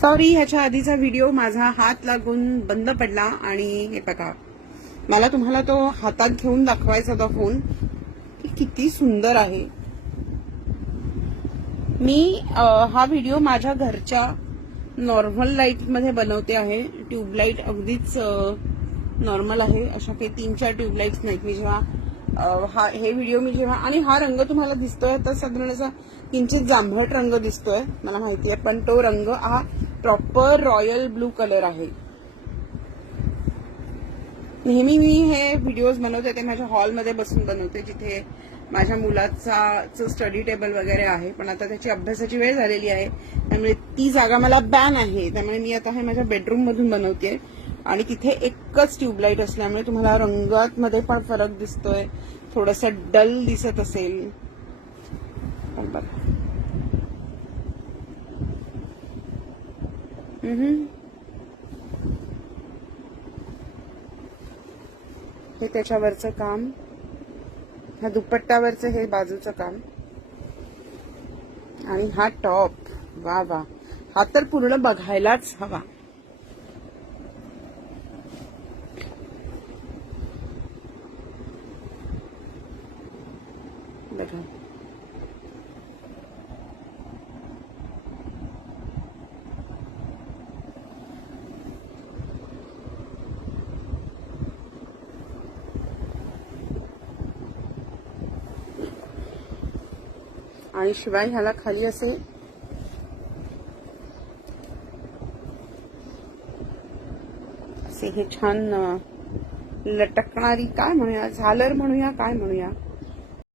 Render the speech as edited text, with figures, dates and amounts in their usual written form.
Sorry, ह्याच्या आधीचा video माझा हात लागून बंद पडला आणि हे बघा, मला तुम्हाला तो हातात घेऊन दाखवायचा होता फोन की किती सुंदर आहे. मी हा व्हिडिओ माझ्या घरच्या नॉर्मल लाईट मध्ये बनवते आहे. ट्यूबलाईट अगदीच नॉर्मल आहे, अशा काही 3-4 ट्यूबलाईट्स नाहीत. मी जेव्हा हे व्हिडिओ मी जेव्हा, आणि हा रंग तुम्हाला दिसतोय तर साधारण असा किंचित जांभळट रंग दिसतोय, मला माहिती आहे, पण तो रंग हा प्रॉपर रॉयल ब्लू कलर आहे. नेहमी मी हे व्हिडिओज बनवते ते माझ्या हॉलमध्ये बसून बनवते, जिथे माझ्या मुलाचा स्टडी टेबल वगैरे आहे. पण आता त्याची अभ्यासाची वेळ झालेली आहे, त्यामुळे ती जागा मला बॅन आहे. त्यामुळे मी आता हे माझ्या बेडरूम मधून बनवते आणि तिथे एकच ट्यूबलाईट असल्यामुळे तुम्हाला रंगात मध्ये पण फरक दिसतोय, थोडंसं डल दिसत असेल. हे त्याच्यावरचं काम, ह्या दुपट्ट्यावरचं हे बाजूचं काम, आणि हा टॉप, वा वा, हा तर पूर्ण बघायलाच हवा. बघा, आणि शिवाय ह्याला खाली असे हे छान लटकणारी, काय म्हणूया, झालर म्हणूया, काय म्हणूया,